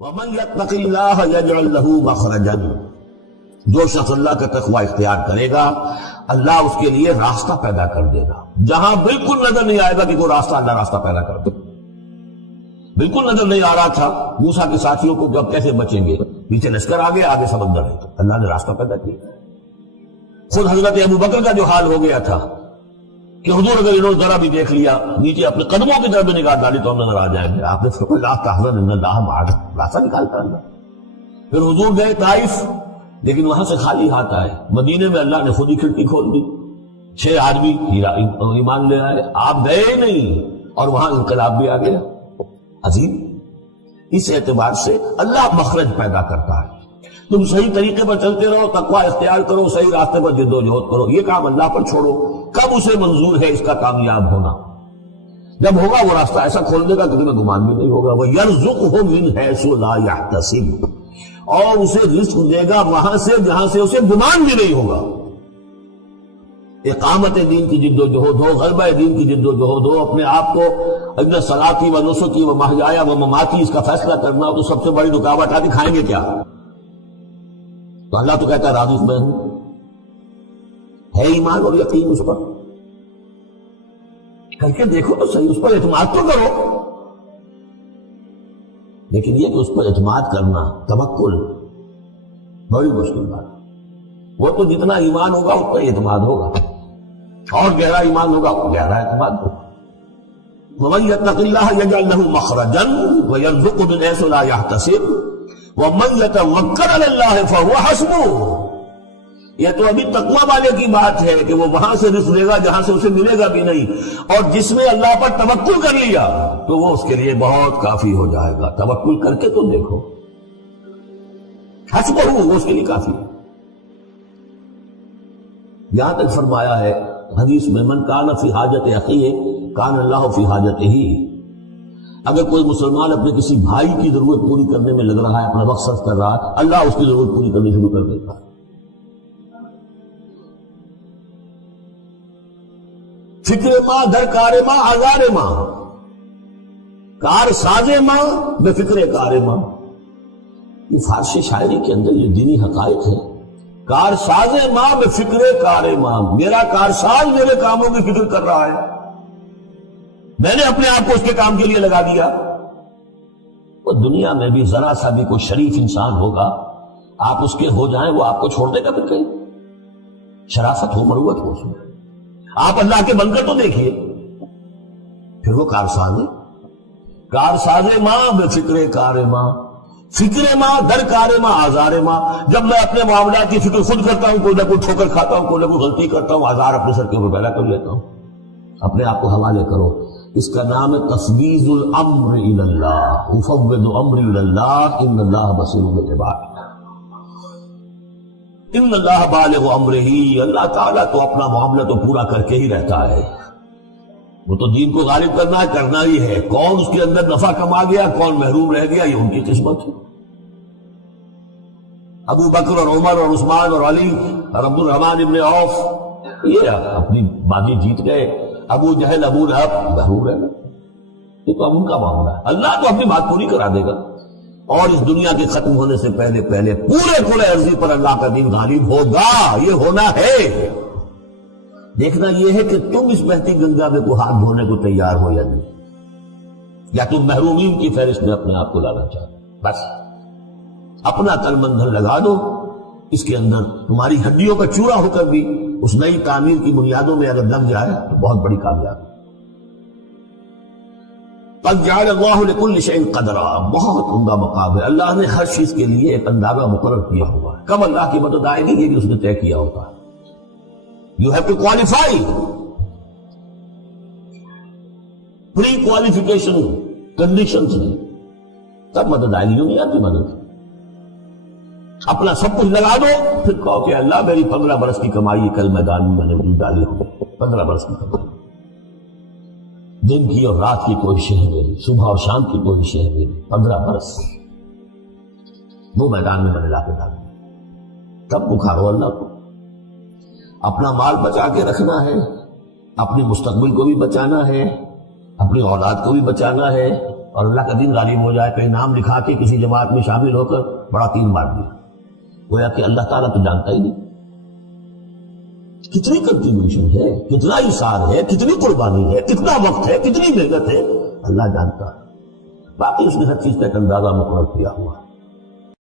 وَمَن يَتَّقِ اللَّهَ يَجْعَل لَّهُ مَخْرَجًا، جو شخص اللہ کا تقوی اختیار کرے گا اللہ اس کے لیے راستہ پیدا کر دے گا، جہاں بالکل نظر نہیں آئے گا کہ کوئی راستہ، اللہ راستہ پیدا کر دے۔ بالکل نظر نہیں آ رہا تھا موسیٰ کے ساتھیوں کو کہ اب کیسے بچیں گے، پیچھے لشکر آگے آگے سمندر ہے، اللہ نے راستہ پیدا کیا۔ خود حضرت ابو بکر کا جو حال ہو گیا تھا کہ حضور اگر انہوں نے ذرا بھی دیکھ لیا نیچے اپنے قدموں کی طرف نگاہ ڈالی تو ہم نظر آ جائیں گے، آپ نے فرمایا لا تحزن ان اللہ معنا، راستہ نکالتا اللہ۔ پھر حضور گئے طائف، لیکن وہاں سے خالی ہاتھ آئے، مدینے میں اللہ نے خود ہی کھڑکی کھول دی، 6 آدمی ایمان لے آئے، آپ گئے ہی نہیں اور وہاں انقلاب بھی آ گیا۔ عظیم، اس اعتبار سے اللہ مخرج پیدا کرتا ہے۔ تم صحیح طریقے پر چلتے رہو، تقوی اختیار کرو، صحیح راستے پر جد و جہد کرو، یہ کام اللہ پر چھوڑو۔ کب اسے منظور ہے اس کا کامیاب ہونا؟ جب ہوگا وہ راستہ ایسا کھول دے گا کہ تمہیں گمان بھی نہیں ہوگا۔ وَيَرْزُقْهُ مِنْ حَيْثُ لَا يَحْتَسِبُ، اور اسے رزق دے گا وہاں سے جہاں سے اسے گمان بھی نہیں ہوگا۔ اقامت دین کی جد و جہد ہو، غلبہ دین کی جد و جہد ہو، اپنے آپ کو اِنَّ صَلَاتِي وَنُسُكِي وَمَحْيَايَ وَمَمَاتِي اس کا فیصلہ کرنا ہو تو سب سے بڑی رکاوٹ آتی، کھائیں گے کیا؟ تو اللہ تو کہتا ہے راضی میں ہوں، ہے ایمان اور یقین اس پر، کر کے دیکھو تو صحیح، اس پر اعتماد تو کرو۔ لیکن یہ کہ اس پر اعتماد کرنا، توکل، بڑی مشکل بات۔ وہ تو جتنا ایمان ہوگا اتنا اعتماد ہوگا، اور گہرا ایمان ہوگا گہرا اعتماد ہوگا۔ وَمَن يَتَّقِ اللَّهَ يَجْعَل لَّهُ مَخْرَجًا وَيَرْزُقْهُ مِنْ حَيْثُ لَا يَحْتَسِبُ وَمَن يَتَوَكَّلْ عَلَى اللَّهِ فَهُوَ حَسْبُهُ۔ یہ تو ابھی تقویٰ والے کی بات ہے کہ وہ وہاں سے رزق لے گا جہاں سے اسے ملے گا بھی نہیں، اور جس نے اللہ پر توکل کر لیا تو وہ اس کے لیے بہت کافی ہو جائے گا۔ توکل کر کے تو دیکھو، حسبہ وہ اس کے لیے کافی ہے۔ یہاں تک فرمایا ہے حدیث میں من کان فی حاجت اخیہ کان اللہ فی حاجتہ، اگر کوئی مسلمان اپنے کسی بھائی کی ضرورت پوری کرنے میں لگ رہا ہے، اپنا وقت صرف کر رہا ہے، اللہ اس کی ضرورت پوری کرنی شروع کر دیتا ہے۔ فکر ماں در کار ماں آزار ماں، کار ساز ماں بے فکر کار ماں، یہ فارسی شاعری کے اندر یہ دینی حقائق ہے۔ کار ساز ماں بے فکر کار ماں، میرا کار ساز میرے کاموں کی فکر کر رہا ہے، میں نے اپنے آپ کو اس کے کام کے لیے لگا دیا۔ وہ دنیا میں بھی ذرا سا بھی کوئی شریف انسان ہوگا، آپ اس کے ہو جائیں وہ آپ کو چھوڑ دے گا پھر کہیں؟ شرافت ہو، مروت ہو اس میں۔ آپ اللہ کے بن کر تو دیکھیے، پھر وہ کارساز ہے۔ کارساز ماں بے فکر کار ماں، فکر ماں در کار ماں آزار ماں، جب میں اپنے معاملات کی فکر خود کرتا ہوں، کوئی نہ کوئی ٹھوکر کھاتا ہوں، کوئی نہ کوئی غلطی کرتا ہوں، آزار اپنے سر کے اوپر پیدا کر لیتا ہوں، اپنے آپ کو حوالے کرو۔ اس کا نام ہے تفویض الامر الی اللہ، افوض امری الی اللہ ان اللہ بصیر بالعباد۔ ان اللہ بالغ امرہ، اللہ تعالیٰ تو اپنا معاملہ تو پورا کر کے ہی رہتا ہے، وہ تو دین کو غالب کرنا ہے، کرنا ہی ہے۔ کون اس کے اندر نفع کما گیا، کون محروم رہ گیا، یہ ان کی قسمت ہے۔ ابو بکر اور عمر اور عثمان اور علی اور عبد الرحمن ابن عوف یہ اپنی بازی جیت گئے، ابو جہل ابو لہب محروم رہ گئے، یہ تو ان کا معاملہ ہے۔ اللہ تو اپنی بات پوری کرا دے گا، اور اس دنیا کے ختم ہونے سے پہلے پہلے پورے کھلے عرضی پر اللہ کا دین غالب ہوگا، یہ ہونا ہے۔ دیکھنا یہ ہے کہ تم اس بہتی گنگا میں کو ہاتھ دھونے کو تیار ہو یا نہیں، یا تم محرومین کی فہرست میں اپنے آپ کو لانا چاہتے۔ بس اپنا تن بندھن لگا دو، اس کے اندر تمہاری ہڈیوں کا چورا ہو کر بھی اس نئی تعمیر کی بنیادوں میں اگر لگ جائے تو بہت بڑی کامیابی۔ قد جعل اللہ لکل شیء قدرا، بہت عمدہ مقام ہے، اللہ نے ہر چیز کے لیے ایک اندازہ مقرر کیا ہوا ہے، کب اللہ کی مدد آئے گی یہ بھی اس نے طے کیا ہوتا ہے۔ You have to qualify، pre qualification conditions ہیں، تب مدد آئے گی، یوں نہیں آتی مدد۔ اپنا سب کچھ لگا دو، پھر کہو کہ اللہ میری 15 برس کی کمائی کل میدان میں نے ڈالی ہوئی، 15 برس کی کمائی، دن کی اور رات کی کوششیں ہیں میری، صبح اور شام کی کوششیں ہیں میری، 15 برس وہ میدان میں نے لا کے ڈالی۔ تب پکارو اللہ کو۔ اپنا مال بچا کے رکھنا ہے، اپنی مستقبل کو بھی بچانا ہے، اپنی اولاد کو بھی بچانا ہے، اور اللہ کا دین غالب ہو جائے، کہیں نام لکھا کے کسی جماعت میں شامل ہو کر بڑا تین مار دیا، گویا کہ اللہ تعالیٰ تو جانتا ہی نہیں کتنی کنٹریبیوشن ہے، کتنا اثار ہے، کتنی قربانی ہے، کتنا وقت ہے، کتنی محنت ہے، اللہ جانتا ہے۔ باقی اس نے ہر چیز کا ایک اندازہ مقرر کیا ہوا ہے۔